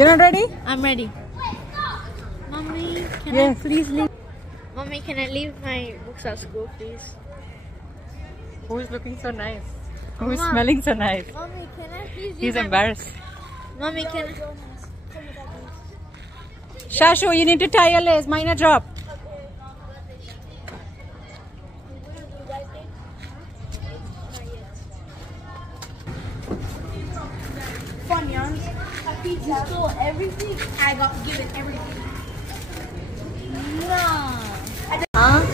You're not ready? I'm ready. Mommy, can Yes. I please leave? Mommy, can I leave my books at school, please? Who is looking so nice? Who is Mom. smelling so nice? Mommy, can I please leave He's my embarrassed. Mommy, can I... Shashu, you need to tie your lace. Mine are drop. Fun yarns. A pizza. You stole everything? I got given everything. No. Huh?